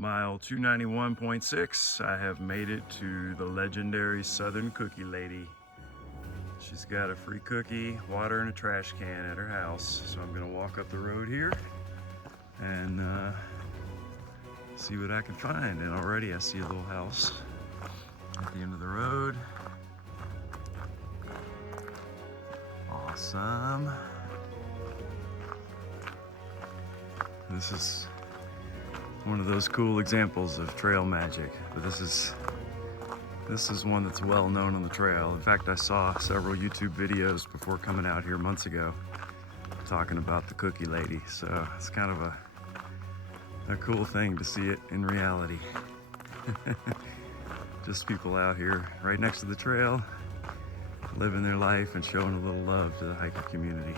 Mile 291.6, I have made it to the legendary Southern Cookie Lady. She's got a free cookie, water, and a trash can at her house. So I'm gonna walk up the road here and see what I can find. And already I see a little house at the end of the road. Awesome. This is one of those cool examples of trail magic, but this is one that's well known on the trail. In fact, I saw several YouTube videos before coming out here months ago talking about the Cookie Lady, so it's kind of a cool thing to see it in reality. Just people out here right next to the trail, living their life and showing a little love to the hiking community.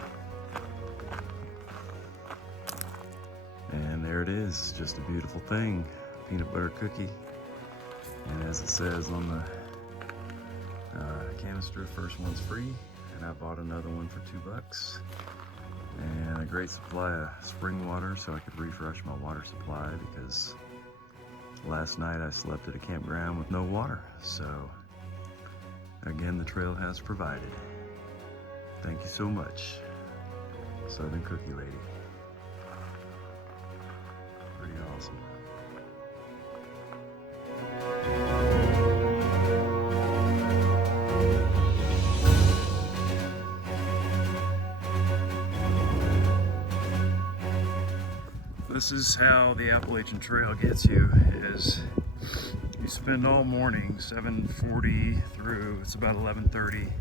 And there it is, just a beautiful thing, peanut butter cookie. And as it says on the canister, first one's free, and I bought another one for $2. And a great supply of spring water so I could refresh my water supply, because last night I slept at a campground with no water. So again, the trail has provided. Thank you so much, Southern Cookie Lady. Pretty awesome. This is how the Appalachian Trail gets you, is you spend all morning, 7:40 through, it's about 11:30,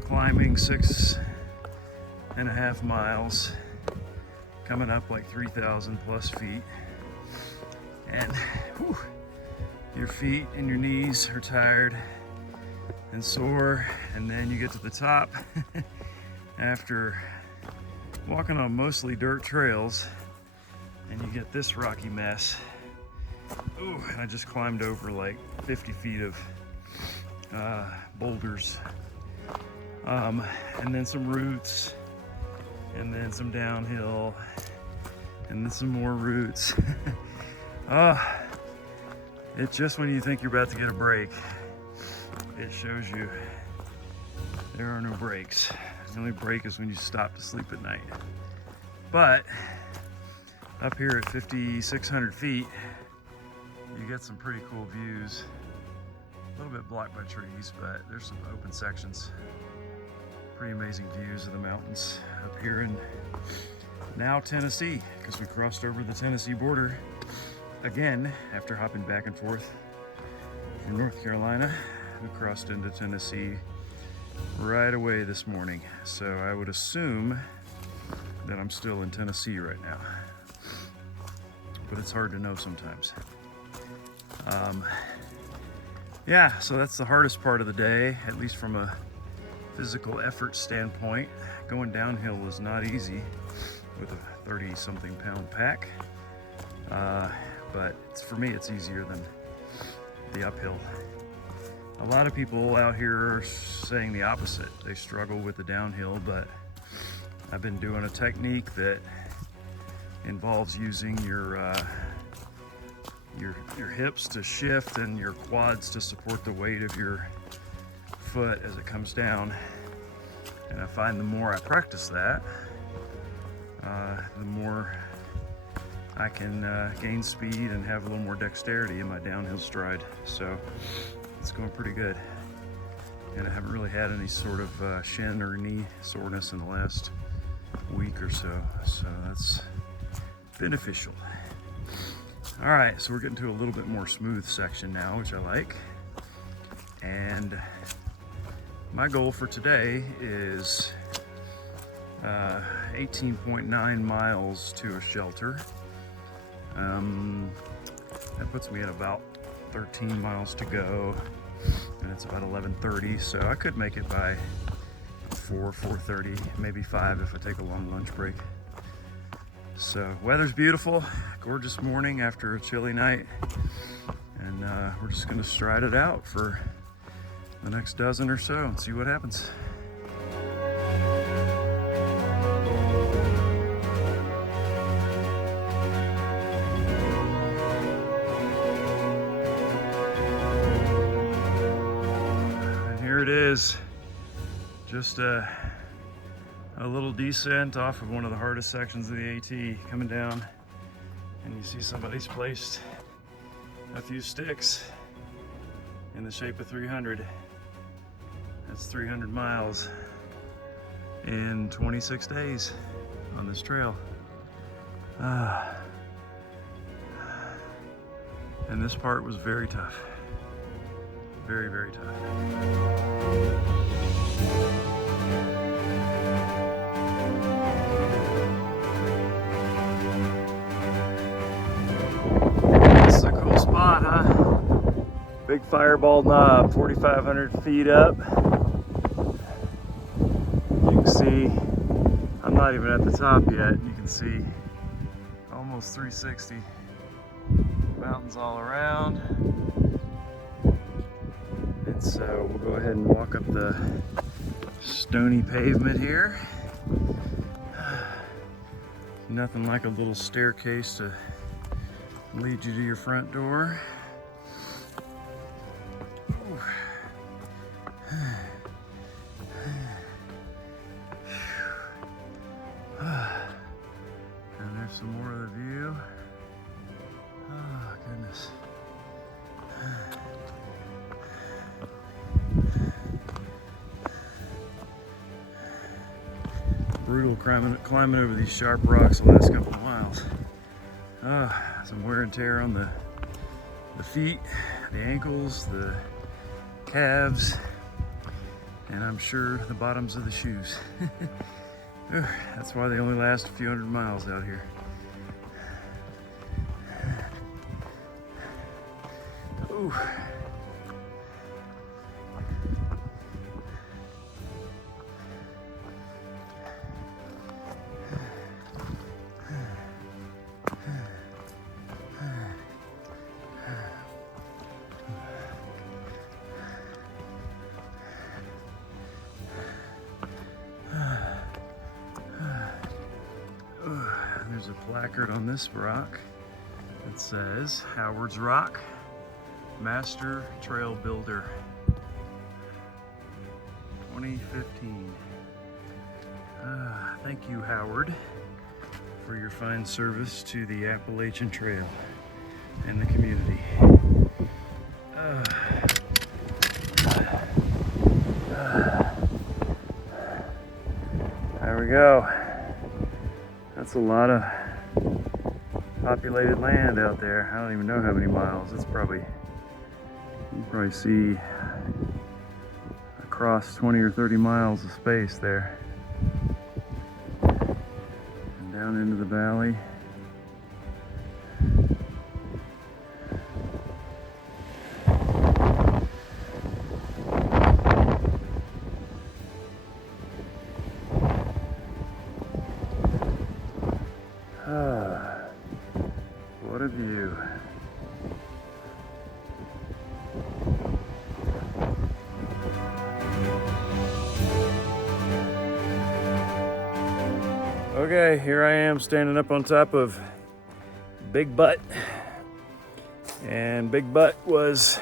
climbing 6.5 miles, coming up like 3,000 plus feet, and whew, your feet and your knees are tired and sore, and then you get to the top after walking on mostly dirt trails, and you get this rocky mess. Ooh, I just climbed over like 50 feet of boulders, and then some roots, and then some downhill, and then some more roots. It's just when you think you're about to get a break, it shows you there are no breaks. The only break is when you stop to sleep at night. But up here at 5,600 feet, you get some pretty cool views. A little bit blocked by trees, but there's some open sections. Pretty amazing views of the mountains up here in now Tennessee, because we crossed over the Tennessee border again after hopping back and forth from North Carolina. We crossed into Tennessee right away this morning. So I would assume that I'm still in Tennessee right now, but it's hard to know sometimes. Yeah, so that's the hardest part of the day, at least from a physical effort standpoint. Going downhill was not easy with a 30-something pound pack, but for me it's easier than the uphill. A lot of people out here are saying the opposite. They struggle with the downhill, but I've been doing a technique that involves using your hips to shift and your quads to support the weight of your foot as it comes down. And I find the more I practice that, the more I can gain speed and have a little more dexterity in my downhill stride. So it's going pretty good. And I haven't really had any sort of shin or knee soreness in the last week or so. So that's beneficial. All right, so we're getting to a little bit more smooth section now, which I like. And my goal for today is 18.9 miles to a shelter. That puts me at about 13 miles to go, and it's about 11:30, so I could make it by 4:30, maybe 5 if I take a long lunch break. So weather's beautiful, gorgeous morning after a chilly night, and we're just gonna stride it out for the next dozen or so and see what happens. is just a little descent off of one of the hardest sections of the AT, coming down, and you see somebody's placed a few sticks in the shape of 300. That's 300 miles in 26 days on this trail. And this part was very tough. Very, very tough. This is a cool spot, huh? Big Fireball Knob, 4,500 feet up. You can see, I'm not even at the top yet. You can see almost 360. Mountains all around. And so we'll go ahead and walk up the stony pavement here. Nothing like a little staircase to lead you to your front door. And there's some more of the view. Oh, goodness. Brutal climbing over these sharp rocks the last couple of miles. Some wear and tear on the feet, the ankles, the calves, and I'm sure the bottoms of the shoes. That's why they only last a few hundred miles out here. Ooh. There's a placard on this rock that says Howard's Rock, Master Trail Builder, 2015. Thank you, Howard, for your fine service to the Appalachian Trail and the community. There we go. That's a lot of populated land out there. I don't even know how many miles. It's probably, you can probably see across 20 or 30 miles of space there. And down into the valley. What a view. Okay, here I am standing up on top of Big Butt. And Big Butt was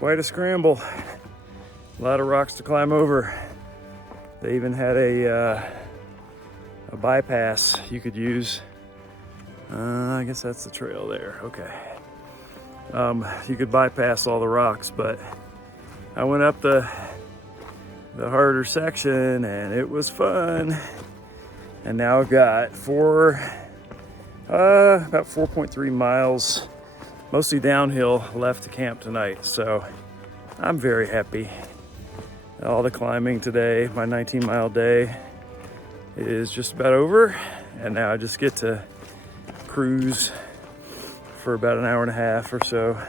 quite a scramble. A lot of rocks to climb over. They even had a bypass you could use. I guess that's the trail there. Okay. You could bypass all the rocks, but I went up the harder section and it was fun. And now I've got about 4.3 miles, mostly downhill, left to camp tonight. So I'm very happy. All the climbing today, my 19-mile day, is just about over. And now I just get to cruise for about an hour and a half or so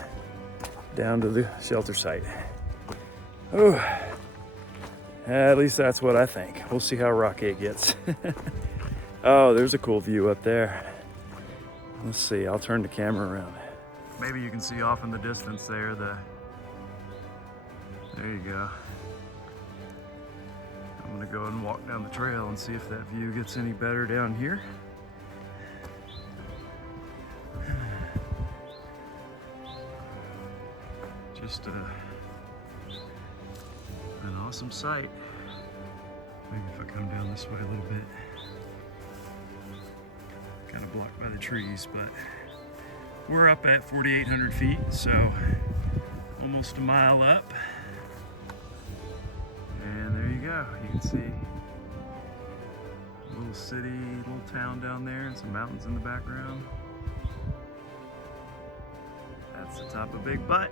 down to the shelter site. Oh, at least that's what I think. We'll see how rocky it gets. Oh, there's a cool view up there. Let's see, I'll turn the camera around. Maybe you can see off in the distance there, there you go. I'm gonna go and walk down the trail and see if that view gets any better down here. Just awesome sight. Maybe if I come down this way a little bit. Kind of blocked by the trees, but we're up at 4,800 feet, so almost a mile up. And there you go. You can see a little city, little town down there, and some mountains in the background. That's the top of Big Butt.